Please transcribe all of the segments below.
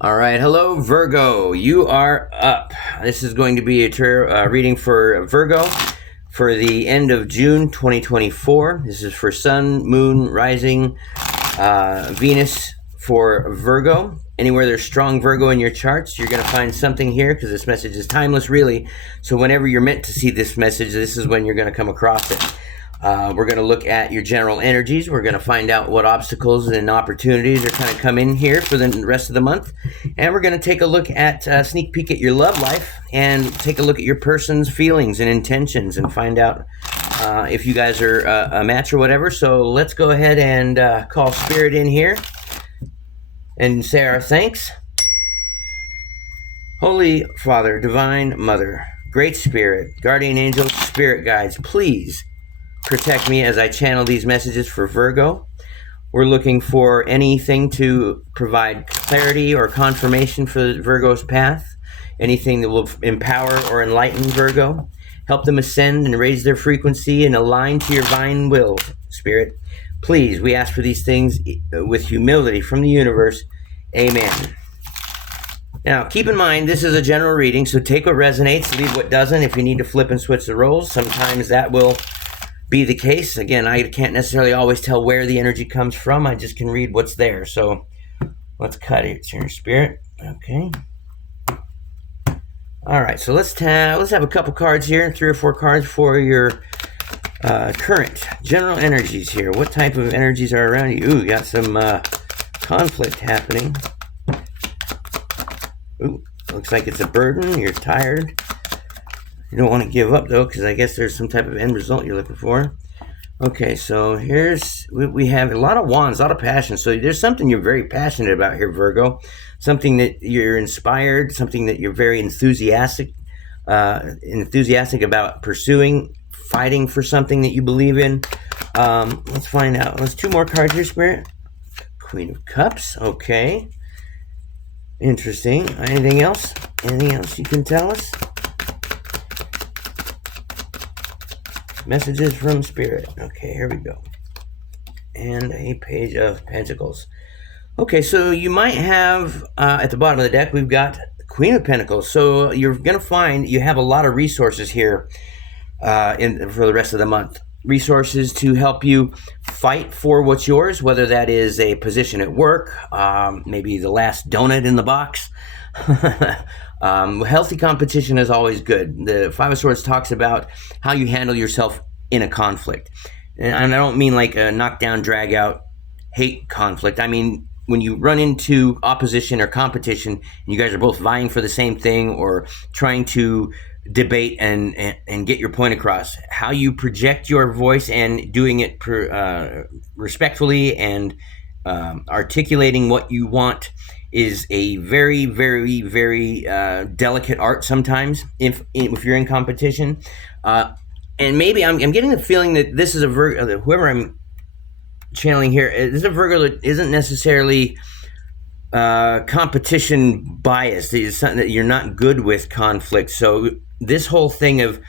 All right, hello Virgo. You are up. This is going to be a reading for Virgo for the end of June 2024. This is for Sun, Moon, Rising, Venus for Virgo. Anywhere there's strong Virgo in your charts, you're going to find something here because this message is timeless, really. So whenever you're meant to see this message, this is when you're going to come across it. We're going to look at your general energies. We're going to find out what obstacles and opportunities are kind of come in here for the rest of the month. And we're going to take a look at sneak peek at your love life and take a look at your person's feelings and intentions and find out if you guys are a match or whatever. So let's go ahead and call Spirit in here and say our thanks. Holy Father, Divine Mother, Great Spirit, Guardian Angels, Spirit Guides, please protect me as I channel these messages for Virgo. We're looking for anything to provide clarity or confirmation for Virgo's path, anything that will empower or enlighten Virgo, help them ascend and raise their frequency and align to your divine will, Spirit. Please, we ask for these things with humility from the universe. Amen. Now, keep in mind, this is a general reading, so take what resonates, leave what doesn't. If you need to flip and switch the roles, sometimes that will be the case. Again, I can't necessarily always tell where the energy comes from. I just can read what's there. So let's cut it here, Spirit. Okay. All right. So let's have a couple cards here, 3 or 4 cards for your current general energies here. What type of energies are around you? Ooh, you got some conflict happening. Ooh, looks like it's a burden. You're tired. You don't want to give up, though, because I guess there's some type of end result you're looking for. Okay, so we have a lot of wands, a lot of passion. So there's something you're very passionate about here, Virgo. Something that you're inspired, something that you're very enthusiastic about pursuing, fighting for something that you believe in. Let's find out. Let's 2 more cards here, Spirit. Queen of Cups. Okay. Interesting. Anything else? Anything else you can tell us? Messages from Spirit. Okay, here we go. And a Page of Pentacles. Okay, so you might have, at the bottom of the deck, we've got Queen of Pentacles. So you're going to find you have a lot of resources here for the rest of the month. Resources to help you fight for what's yours, whether that is a position at work, maybe the last donut in the box. Healthy competition is always good. The 5 of Swords talks about how you handle yourself in a conflict. And I don't mean like a knockdown, drag out, hate conflict. I mean, when you run into opposition or competition, and you guys are both vying for the same thing or trying to debate and get your point across, how you project your voice and doing it respectfully and articulating what you want is a very, very, very delicate art sometimes if you're in competition. And maybe I'm getting the feeling that this is a Virgo, whoever I'm channeling here, this is a Virgo that isn't necessarily competition biased. It's something that you're not good with conflict. So this whole thing of,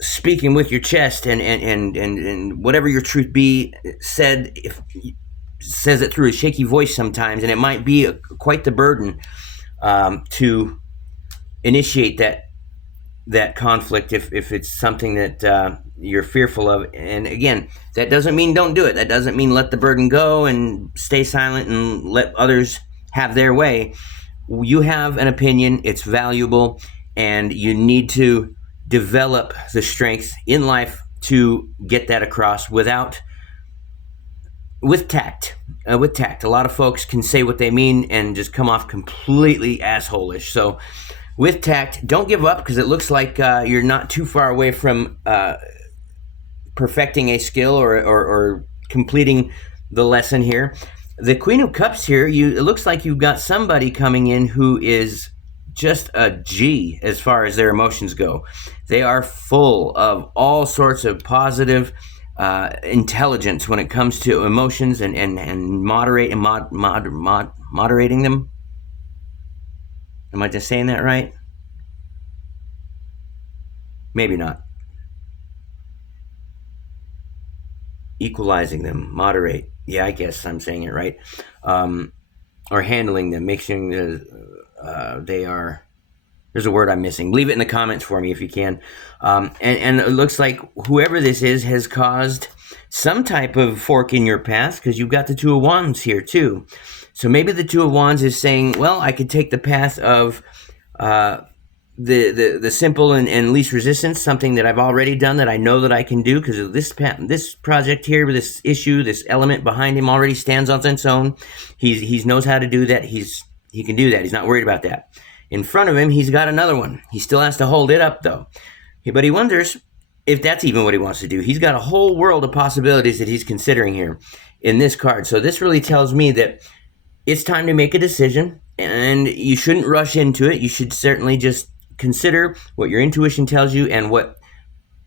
speaking with your chest and whatever your truth be said, says it through a shaky voice sometimes, and it might be quite the burden to initiate that conflict if it's something that you're fearful of. And again, that doesn't mean don't do it. That doesn't mean let the burden go and stay silent and let others have their way. You have an opinion, it's valuable, and you need to develop the strength in life to get that across with tact. With tact. A lot of folks can say what they mean and just come off completely asshole-ish. So with tact, don't give up, because it looks like you're not too far away from perfecting a skill or completing the lesson here. The Queen of Cups here, it looks like you've got somebody coming in who is just a G as far as their emotions go. They are full of all sorts of positive intelligence when it comes to emotions and moderating them. Am I just saying that right? Maybe not. Equalizing them, moderate. Yeah, I guess I'm saying it right. or handling them, making they are. There's a word I'm missing. Leave it in the comments for me if you can. And it looks like whoever this is has caused some type of fork in your path, because you've got the Two of Wands here too. So maybe the Two of Wands is saying, well, I could take the path of the simple and least resistance, something that I've already done that I know that I can do, because of this project here, this issue, this element behind him already stands on its own. He knows how to do that. He can do that. He's not worried about that. In front of him, he's got another one. He still has to hold it up, though. But he wonders if that's even what he wants to do. He's got a whole world of possibilities that he's considering here in this card. So this really tells me that it's time to make a decision, and you shouldn't rush into it. You should certainly just consider what your intuition tells you and what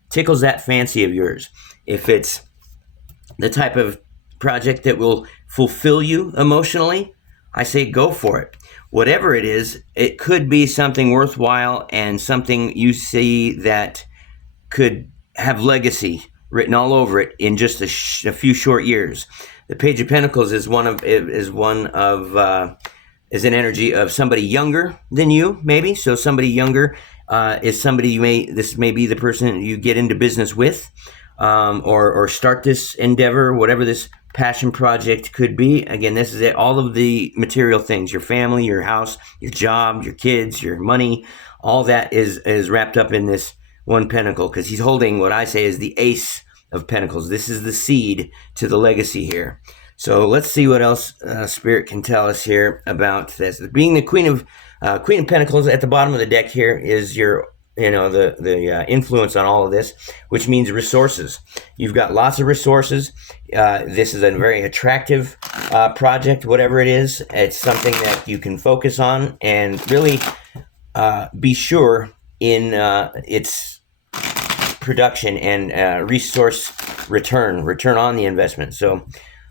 tickles that fancy of yours. If it's the type of project that will fulfill you emotionally, I say go for it. Whatever it is, it could be something worthwhile and something you see that could have legacy written all over it in just a few short years. The Page of Pentacles is is an energy of somebody younger than you, maybe. So somebody younger is somebody this may be the person you get into business with, or start this endeavor, whatever this passion project could be. Again, this is it. All of the material things, your family, your house, your job, your kids, your money, all that is wrapped up in this one pentacle, because he's holding what I say is the Ace of Pentacles. This is the seed to the legacy here. So let's see what else Spirit can tell us here about this. Being the Queen of Pentacles at the bottom of the deck here is your the influence on all of this, which means resources. You've got lots of resources. This is a very attractive project, whatever it is. It's something that you can focus on and really be sure in its production and resource return on the investment. So,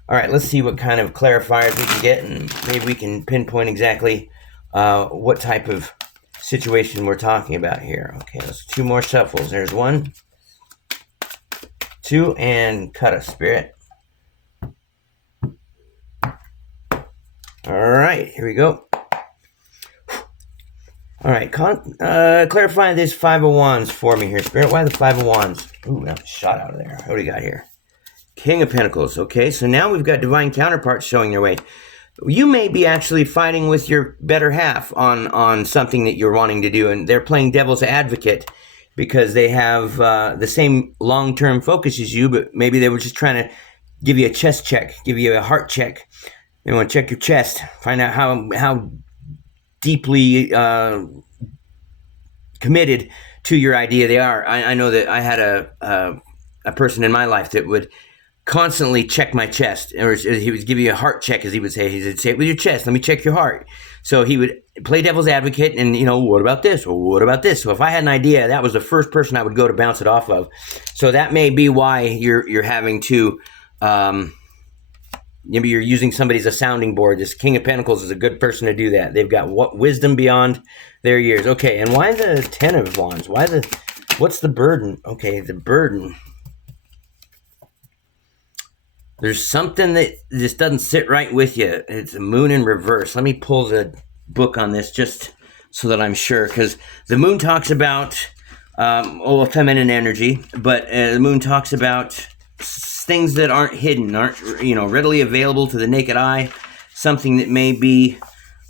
all right, let's see what kind of clarifiers we can get, and maybe we can pinpoint exactly what type of situation we're talking about here. Okay, let's 2 more shuffles. There's 1, 2, and cut a Spirit. All right, here we go. All right, clarify this 5 of Wands for me here, Spirit. Why the 5 of Wands? Ooh, that shot out of there. What do we got here? King of Pentacles. Okay, so now we've got divine counterparts showing their way. You may be actually fighting with your better half on something that you're wanting to do, and they're playing devil's advocate because they have the same long-term focus as you, but maybe they were just trying to give you a chest check, give you a heart check. You want to check your chest, find out how deeply committed to your idea they are. I know that I had a person in my life that would constantly check my chest, or he would give you a heart check, as he would say. He would say it with your chest. Let me check your heart. So he would play devil's advocate, and what about this? Or what about this? So if I had an idea, that was the first person I would go to bounce it off of. So that may be why you're having to. Maybe you're using somebody as a sounding board. This King of Pentacles is a good person to do that. They've got wisdom beyond their years. Okay, and why the 10 of Wands? What's the burden? Okay, the burden. There's something that just doesn't sit right with you. It's a moon in reverse. Let me pull the book on this just so that I'm sure, because the moon talks about feminine energy, but the moon talks about things that aren't hidden, aren't readily available to the naked eye. Something that may be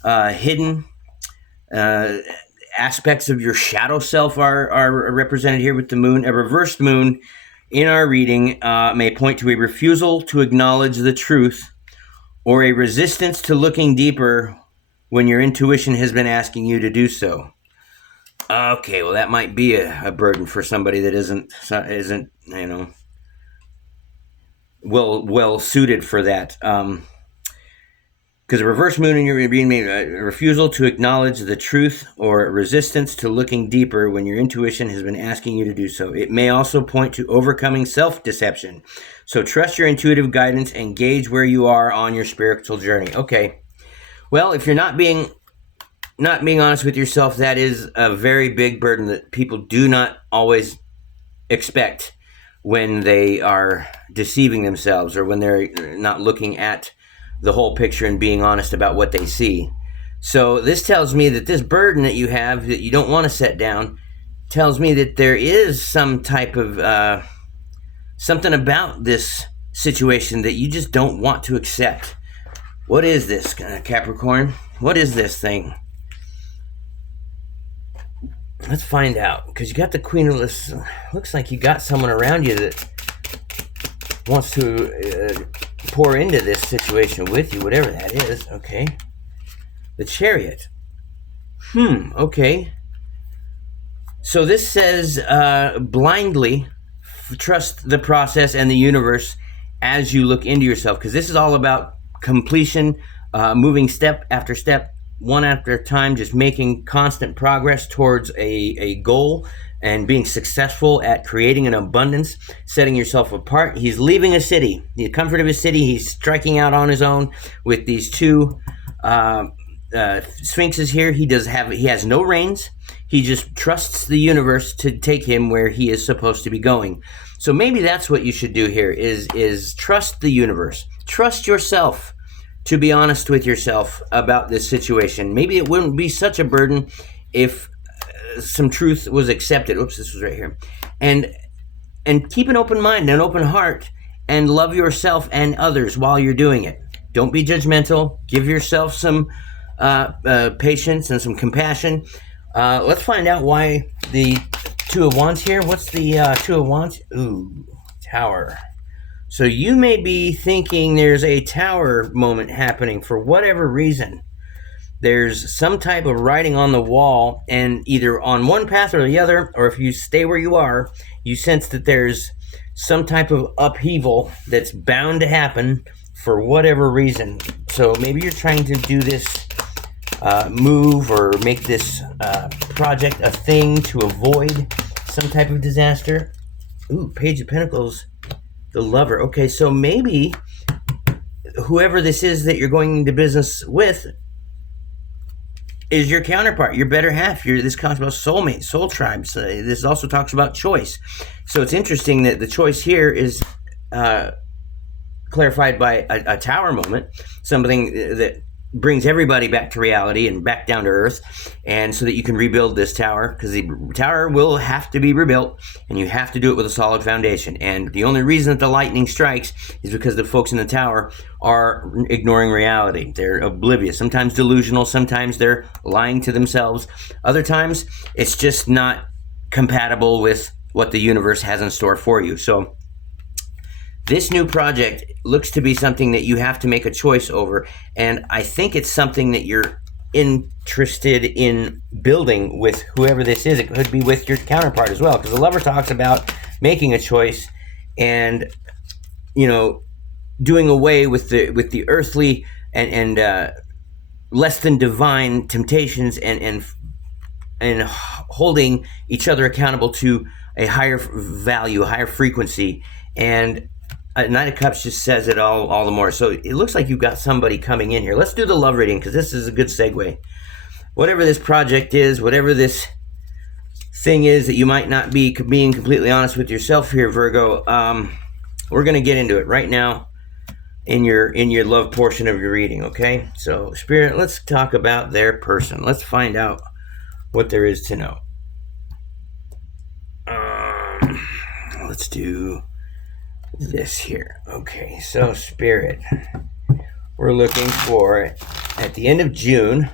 hidden. Aspects of your shadow self are represented here with the moon. A reversed moon in our reading may point to a refusal to acknowledge the truth, or a resistance to looking deeper when your intuition has been asking you to do so. Okay, well, that might be a burden for somebody that isn't well suited for that. Because a reverse moon in your reading may a refusal to acknowledge the truth, or a resistance to looking deeper when your intuition has been asking you to do so. It may also point to overcoming self-deception. So trust your intuitive guidance and gauge where you are on your spiritual journey. Okay. Well, if you're not being honest with yourself, that is a very big burden that people do not always expect when they are deceiving themselves, or when they're not looking at the whole picture and being honest about what they see. So this tells me that this burden that you have that you don't want to set down tells me that there is some type of something about this situation that you just don't want to accept. What is this, Capricorn? What is this thing? Let's find out, because you got the Queen of this. Looks like you got someone around you that wants to pour into this situation with you, whatever that is. Okay. The Chariot. Okay. So this says blindly trust the process and the universe as you look into yourself, because this is all about completion, moving step after step, one after a time, just making constant progress towards a goal and being successful at creating an abundance, setting yourself apart. He's leaving a city, the comfort of his city. He's striking out on his own with these two sphinxes here. He has no reins. He just trusts the universe to take him where he is supposed to be going. So maybe that's what you should do here is trust the universe. Trust yourself to be honest with yourself about this situation. Maybe it wouldn't be such a burden if some truth was accepted. Oops, this was right here. And keep an open mind and an open heart and love yourself and others while you're doing it. Don't be judgmental. Give yourself some patience and some compassion. Let's find out why the Two of Wands here. What's the Two of Wands? Ooh, Tower. So you may be thinking there's a Tower moment happening for whatever reason. There's some type of writing on the wall, and either on one path or the other, or if you stay where you are, you sense that there's some type of upheaval that's bound to happen for whatever reason. So maybe you're trying to do this move or make this project a thing to avoid some type of disaster. Ooh, Page of Pentacles, the Lover. Okay, so maybe whoever this is that you're going into business with is your counterpart, your better half. This talks about soulmate, soul tribes. This also talks about choice. So it's interesting that the choice here is clarified by a Tower moment, something that brings everybody back to reality and back down to earth, and so that you can rebuild this tower, because the tower will have to be rebuilt, and you have to do it with a solid foundation. And the only reason that the lightning strikes is because the folks in the tower are ignoring reality. They're oblivious, sometimes delusional, sometimes they're lying to themselves. Other times, it's just not compatible with what the universe has in store for you. So this new project looks to be something that you have to make a choice over, and I think it's something that you're interested in building with whoever this is. It could be with your counterpart as well, because the Lover talks about making a choice and, doing away with the earthly and less than divine temptations and holding each other accountable to a higher value, a higher frequency. And Knight of Cups just says it all the more. So it looks like you've got somebody coming in here. Let's do the love reading, because this is a good segue. Whatever this project is, whatever this thing is that you might not be being completely honest with yourself here, Virgo, we're going to get into it right now in your love portion of your reading, okay? So, Spirit, let's talk about their person. Let's find out what there is to know. Let's do this here. Okay, so Spirit, we're looking for at the end of June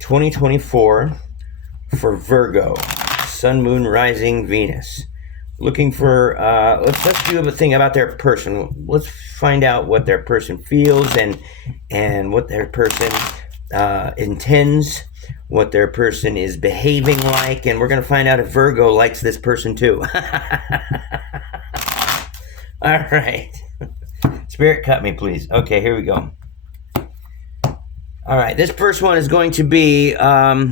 2024 for Virgo, Sun, Moon, Rising, Venus. Looking for let's do a thing about their person. Let's find out what their person feels and what their person intends, what their person is behaving like, and we're going to find out if Virgo likes this person too. All right. Spirit, cut me, please. Okay, here we go. All right, this first one is going to be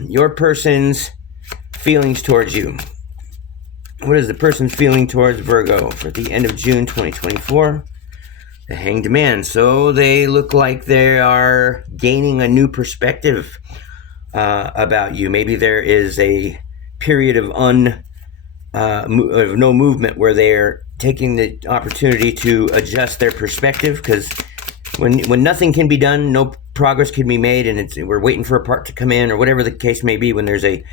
your person's feelings towards you. What is the person feeling towards Virgo for the end of June 2024? The Hanged Man. So they look like they are gaining a new perspective about you. Maybe there is a period of no movement where they're taking the opportunity to adjust their perspective, because when nothing can be done, no progress can be made, and we're waiting for a part to come in or whatever the case may be. When there's a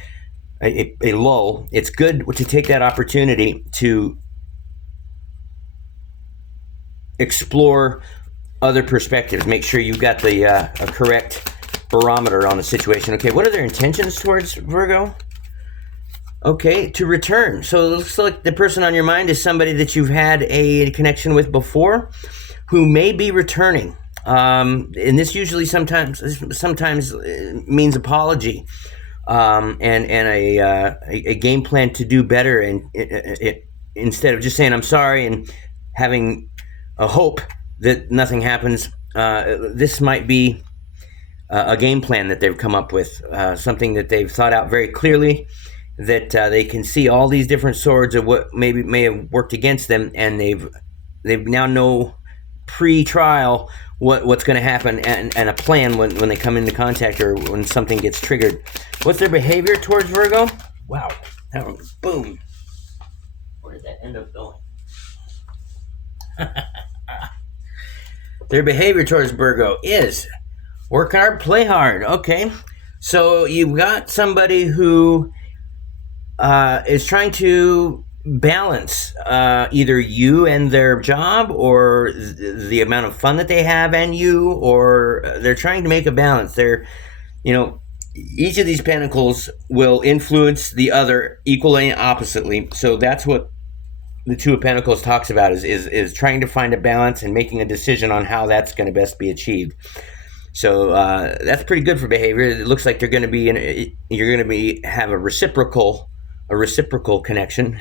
lull, it's good to take that opportunity to explore other perspectives. Make sure you've got the a correct barometer on the situation. Okay, what are their intentions towards Virgo? Okay, to return. So it looks like the person on your mind is somebody that you've had a connection with before, who may be returning. And this usually sometimes means apology, and a game plan to do better, and instead of just saying I'm sorry and having a hope that nothing happens. This might be a game plan that they've come up with, something that they've thought out very clearly, that they can see all these different swords of what maybe may have worked against them, and they've now know pre-trial what's going to happen, and a plan when they come into contact or when something gets triggered. What's their behavior towards Virgo? Wow, that one, boom. Where did that end up going? Their behavior towards Virgo is work hard, play hard. Okay, so you've got somebody who is trying to balance either you and their job, or the amount of fun that they have and you, or they're trying to make a balance. Each of these pentacles will influence the other equally and oppositely. So that's what the Two of Pentacles talks about, is trying to find a balance and making a decision on how that's going to best be achieved. So that's pretty good for behavior. It looks like you're going to have a reciprocal connection.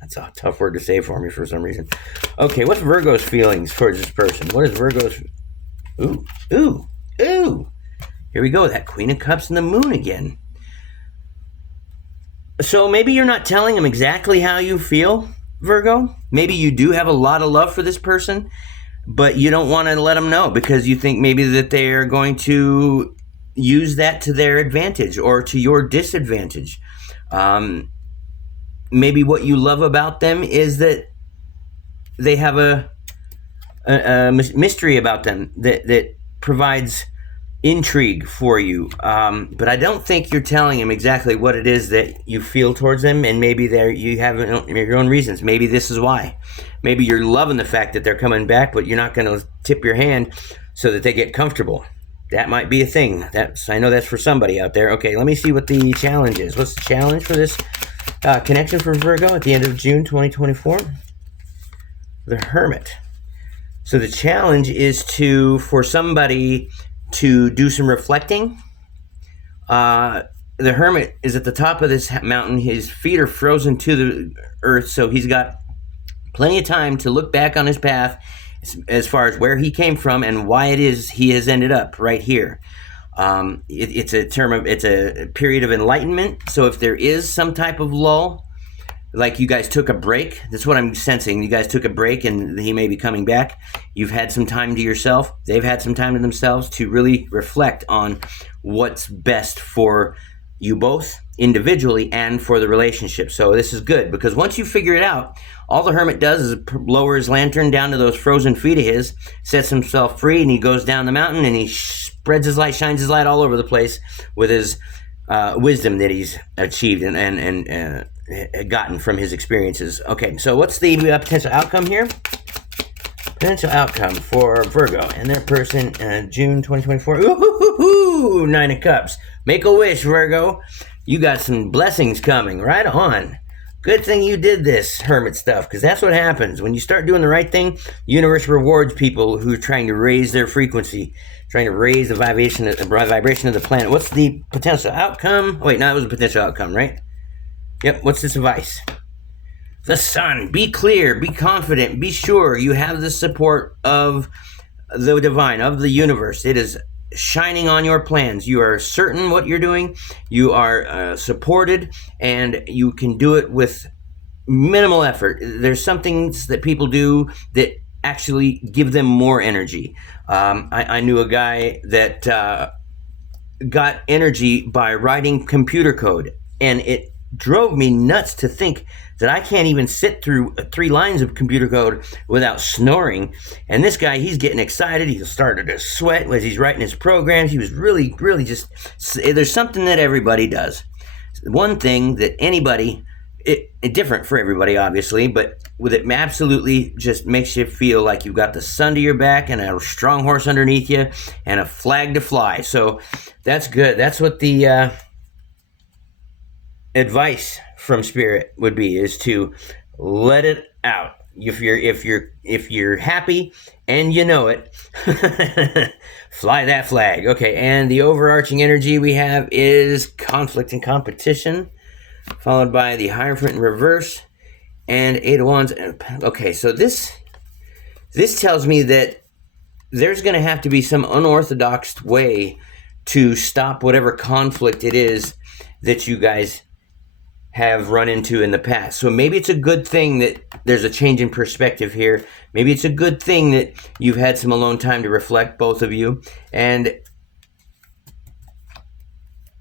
That's a tough word to say for me for some reason. Okay, what's Virgo's feelings towards this person? What is Virgo's? Ooh. Here we go, that Queen of Cups and the Moon again. So maybe you're not telling them exactly how you feel, Virgo. Maybe you do have a lot of love for this person, but you don't want to let them know because you think maybe that they are going to use that to their advantage or to your disadvantage. Maybe what you love about them is that they have a mystery about them that provides intrigue for you. But I don't think you're telling them exactly what it is that you feel towards them, and maybe you have your own reasons. Maybe this is why. Maybe you're loving the fact that they're coming back, but you're not going to tip your hand so that they get comfortable. That might be a thing. I know that's for somebody out there. Okay, let me see what the challenge is. What's the challenge for this connection for Virgo at the end of June 2024? The Hermit. So the challenge is for somebody to do some reflecting. The Hermit is at the top of this mountain. His feet are frozen to the earth, so he's got plenty of time to look back on his path as far as where he came from and why it is he has ended up right here. It's a period of enlightenment. So if there is some type of lull, like you guys took a break, that's what I'm sensing. You guys took a break and he may be coming back. You've had some time to yourself. They've had some time to themselves to really reflect on what's best for you both individually and for the relationship. So this is good because once you figure it out, all the Hermit does is lower his lantern down to those frozen feet of his, sets himself free, and he goes down the mountain and he spreads his light, shines his light all over the place with his wisdom that he's achieved and gotten from his experiences. Okay, so what's the potential outcome here? Potential outcome for Virgo and their person, June 2024. Ooh, Nine of Cups. Make a wish, Virgo. You got some blessings coming. Right on. Good thing you did this Hermit stuff, because that's what happens. When you start doing the right thing, the universe rewards people who are trying to raise their frequency, trying to raise the vibration of the planet. What's the potential outcome? Oh, wait, no, it was a potential outcome, right? Yep, what's this advice? The Sun. Be clear, be confident, be sure you have the support of the divine, of the universe. It is shining on your plans. You are certain what you're doing. You are supported, and you can do it with minimal effort. There's some things that people do that actually give them more energy. I knew a guy that got energy by writing computer code, and it drove me nuts to think that I can't even sit through 3 lines of computer code without snoring. And this guy, he's getting excited. He started to sweat as he's writing his programs. He was really, really just, there's something that everybody does. One thing that anybody, different for everybody, obviously, but with it absolutely just makes you feel like you've got the sun to your back and a strong horse underneath you and a flag to fly. So that's good. That's what the advice from Spirit would be, is to let it out. If you're happy and you know it, fly that flag. Okay, and the overarching energy we have is conflict and competition, followed by the Hierophant in reverse and 8 of Wands. Okay, so this tells me that there's going to have to be some unorthodox way to stop whatever conflict it is that you guys have run into in the past. So maybe it's a good thing that there's a change in perspective here. Maybe it's a good thing that you've had some alone time to reflect, both of you, and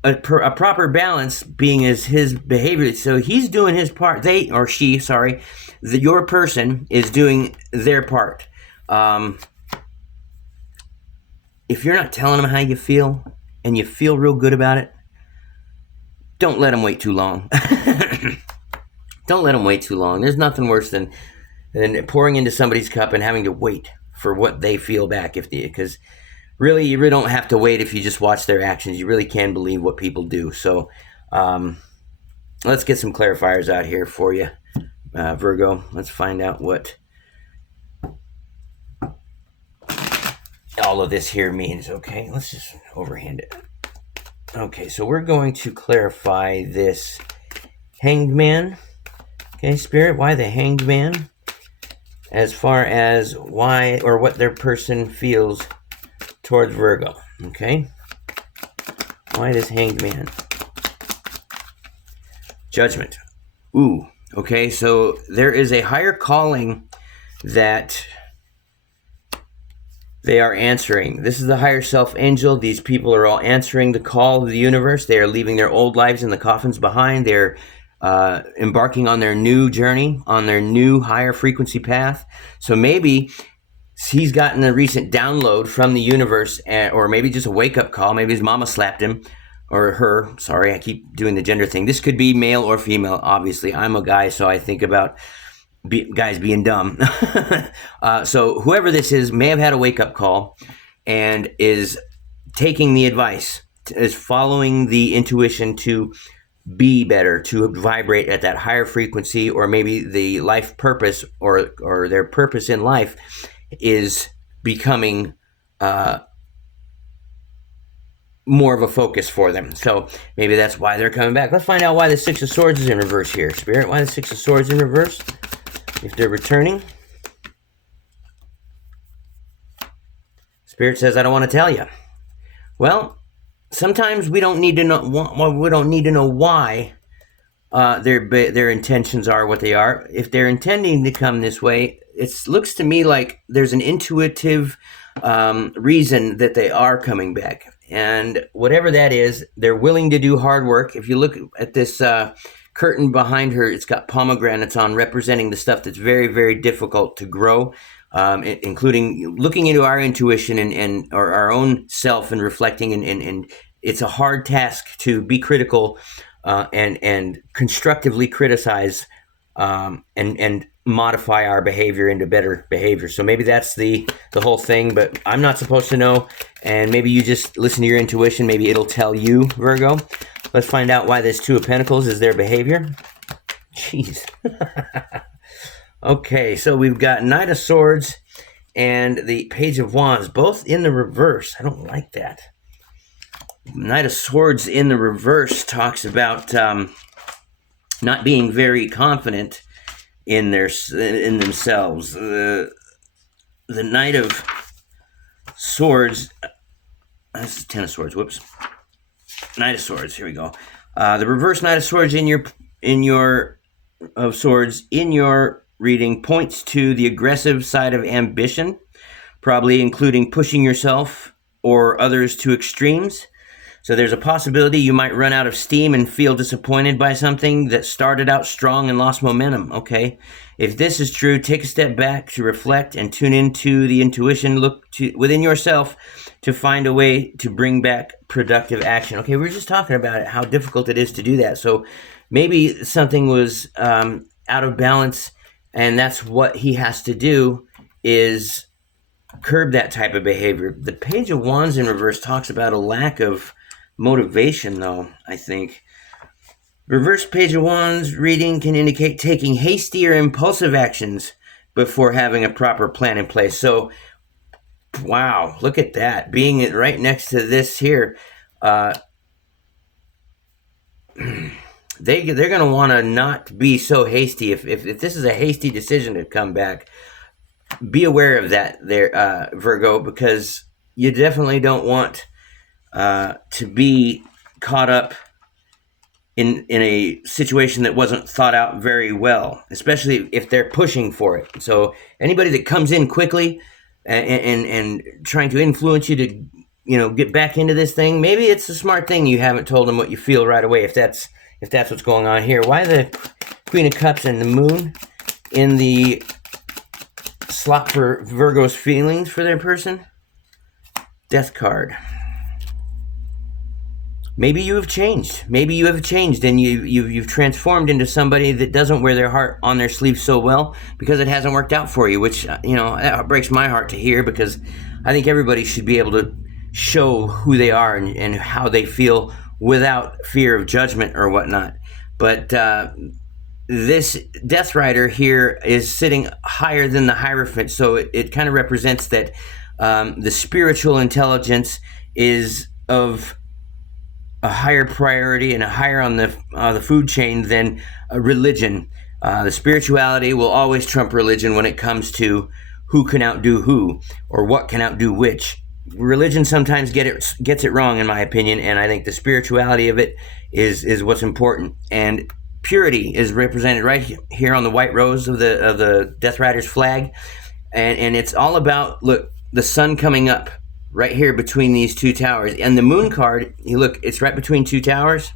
a proper balance being is his behavior. So he's doing his part. They or she, sorry, your person is doing their part. If you're not telling them how you feel and you feel real good about it, don't let them wait too long. Don't let them wait too long. There's nothing worse than pouring into somebody's cup and having to wait for what they feel back, because really, you really don't have to wait if you just watch their actions. You really can believe what people do. So let's get some clarifiers out here for you, Virgo. Let's find out what all of this here means. Okay, let's just overhand it. Okay, so we're going to clarify this Hanged Man. Okay, Spirit, why the Hanged Man? As far as why or what their person feels towards Virgo. Okay? Why this Hanged Man? Judgment. Ooh, okay, so there is a higher calling that they are answering. This is the higher self angel. These people are all answering the call of the universe. They are leaving their old lives in the coffins behind. They're embarking on their new journey, on their new higher frequency path. So maybe he's gotten a recent download from the universe, or maybe just a wake-up call. Maybe his mama slapped him, or her. Sorry, I keep doing the gender thing. This could be male or female, obviously. I'm a guy, so I think about guys being dumb. So whoever this is may have had a wake-up call and is taking the advice, is following the intuition to be better, to vibrate at that higher frequency, or maybe the life purpose or their purpose in life is becoming more of a focus for them. So maybe that's why they're coming back. Let's find out why the Six of Swords is in reverse here, Spirit. Why the Six of Swords in reverse? If they're returning. Spirit says, I don't want to tell you. Well, sometimes we don't need to know. We don't need to know why their intentions are what they are. If they're intending to come this way, it looks to me like there's an intuitive reason that they are coming back, and whatever that is, they're willing to do hard work. If you look at this curtain behind her, it's got pomegranates on, representing the stuff that's very, very difficult to grow, including looking into our intuition and or our own self and reflecting. And it's a hard task to be critical and constructively criticize and modify our behavior into better behavior. So maybe that's the whole thing, but I'm not supposed to know. And maybe you just listen to your intuition. Maybe it'll tell you, Virgo. Let's find out why this Two of Pentacles is their behavior. Jeez. Okay, so we've got Knight of Swords and the Page of Wands, both in the reverse. I don't like that. Knight of Swords in the reverse talks about not being very confident in themselves. The Knight of Swords, that's the Ten of Swords, whoops. Knight of Swords, here we go. The reverse Knight of Swords in your reading points to the aggressive side of ambition, probably including pushing yourself or others to extremes. So there's a possibility you might run out of steam and feel disappointed by something that started out strong and lost momentum. Okay. If this is true, take a step back to reflect and tune into the intuition. Look within yourself to find a way to bring back productive action. Okay. We were just talking about it, how difficult it is to do that. So maybe something was out of balance, and that's what he has to do, is curb that type of behavior. The Page of Wands in reverse talks about a lack of motivation, though, I think. Reverse Page of Wands reading can indicate taking hasty or impulsive actions before having a proper plan in place. So, wow, look at that. Being right next to this here, they're going to want to not be so hasty. If this is a hasty decision to come back, be aware of that there, Virgo, because you definitely don't want to be caught up in a situation that wasn't thought out very well, especially if they're pushing for it. So anybody that comes in quickly and trying to influence you to, get back into this thing, maybe it's a smart thing you haven't told them what you feel right away, if that's what's going on here. Why the Queen of Cups and the Moon in the slot for Virgo's feelings for their person? Death card. Maybe you have changed. Maybe you have changed and you've transformed into somebody that doesn't wear their heart on their sleeve so well because it hasn't worked out for you, which, that breaks my heart to hear, because I think everybody should be able to show who they are and how they feel without fear of judgment or whatnot. But this Death Rider here is sitting higher than the Hierophant, so it kind of represents that the spiritual intelligence is of a higher priority and a higher on the food chain than religion. The spirituality will always trump religion when it comes to who can outdo who or what can outdo which. Religion sometimes gets it wrong, in my opinion, and I think the spirituality of it is what's important. And purity is represented right here on the white rose of the Death Rider's flag, and it's all about, look, the sun coming up right here between these two towers. And the moon card, you look, it's right between two towers.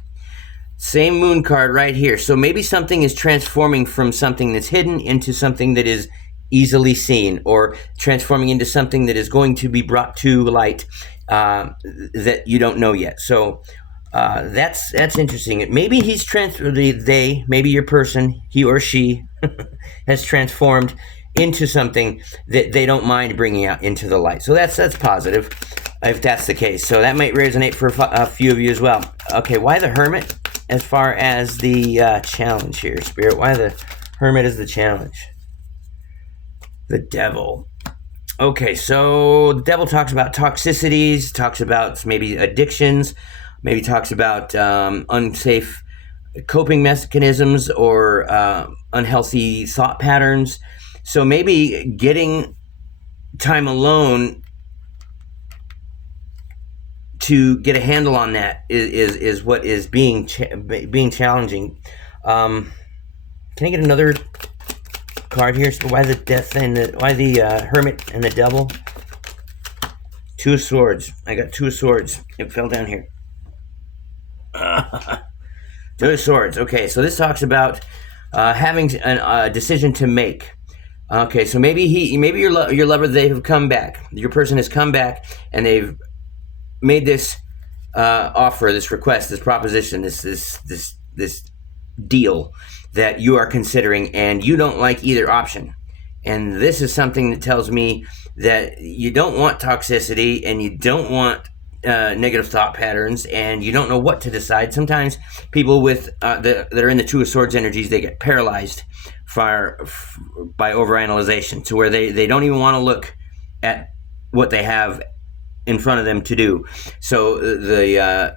Same moon card right here. So maybe something is transforming from something that's hidden into something that is easily seen, or transforming into something that is going to be brought to light that you don't know yet. So that's interesting. Maybe he's maybe your person, he or she, has transformed into something that they don't mind bringing out into the light. So that's positive, if that's the case. So that might resonate for a few of you as well. Okay, why the Hermit as far as the challenge here, Spirit? Why the Hermit is the challenge? The Devil. Okay, so the Devil talks about toxicities, talks about maybe addictions, maybe talks about unsafe coping mechanisms or unhealthy thought patterns. So maybe getting time alone to get a handle on that is what is being challenging. Can I get another card here? So why the Death and why the Hermit and the Devil? Two of Swords. I got Two of Swords. It fell down here. Two of Swords. Okay, so this talks about having a decision to make. Okay, so maybe your lover, they have come back. Your person has come back and they've made this offer, this request, this proposition, this deal that you are considering, and you don't like either option. And this is something that tells me that you don't want toxicity and you don't want negative thought patterns, and you don't know what to decide. Sometimes people with that are in the Two of Swords energies, they get paralyzed by overanalyzation, to where they don't even want to look at what they have in front of them to do. So the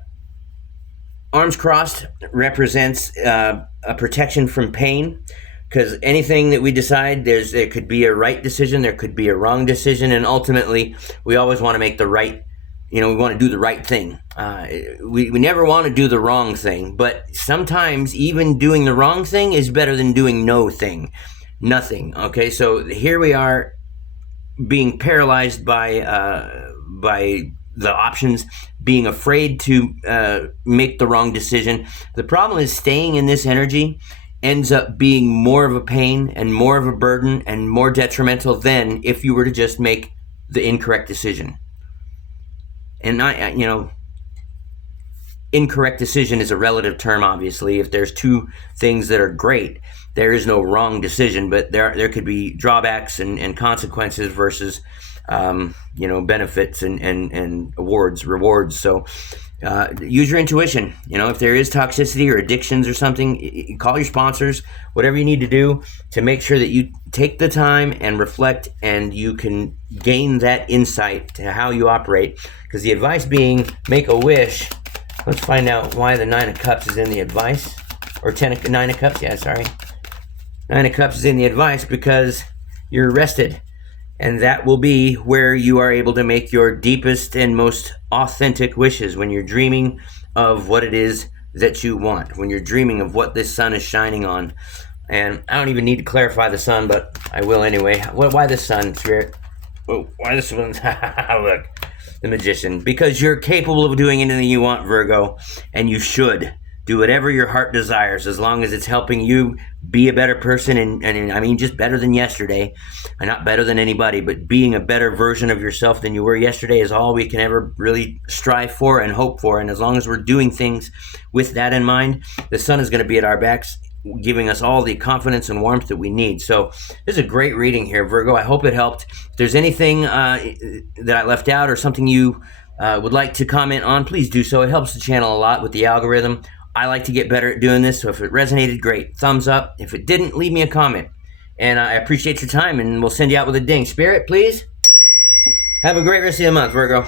arms crossed represents a protection from pain, because anything that we decide, there could be a right decision, there could be a wrong decision, and ultimately we always want to make the right. We want to do the right thing. We never want to do the wrong thing, but sometimes even doing the wrong thing is better than doing nothing. Okay, so here we are being paralyzed by the options, being afraid to make the wrong decision. The problem is staying in this energy ends up being more of a pain and more of a burden and more detrimental than if you were to just make the incorrect decision. And incorrect decision is a relative term, obviously. If there's two things that are great, there is no wrong decision, but there could be drawbacks and consequences versus benefits and rewards. So use your intuition. If there is toxicity or addictions or something, call your sponsors, whatever you need to do to make sure that you take the time and reflect and you can gain that insight to how you operate. Because the advice being, make a wish. Let's find out why the 9 of Cups is in the advice. Or 9 of Cups, yeah, sorry. 9 of Cups is in the advice because you're rested. And that will be where you are able to make your deepest and most authentic wishes, when you're dreaming of what it is that you want, when you're dreaming of what this sun is shining on. And I don't even need to clarify the sun, but I will anyway. Why the sun, Spirit? Oh, why this one? Look, the Magician. Because you're capable of doing anything you want, Virgo, and you should. Do whatever your heart desires, as long as it's helping you be a better person, and I mean just better than yesterday, and not better than anybody, but being a better version of yourself than you were yesterday is all we can ever really strive for and hope for. And as long as we're doing things with that in mind, the sun is going to be at our backs, giving us all the confidence and warmth that we need. So this is a great reading here, Virgo. I hope it helped. If there's anything that I left out or something you would like to comment on, please do so. It helps the channel a lot with the algorithm. I like to get better at doing this, so if it resonated, great. Thumbs up. If it didn't, leave me a comment. And I appreciate your time, and we'll send you out with a ding. Spirit, please. Have a great rest of the month, Virgo.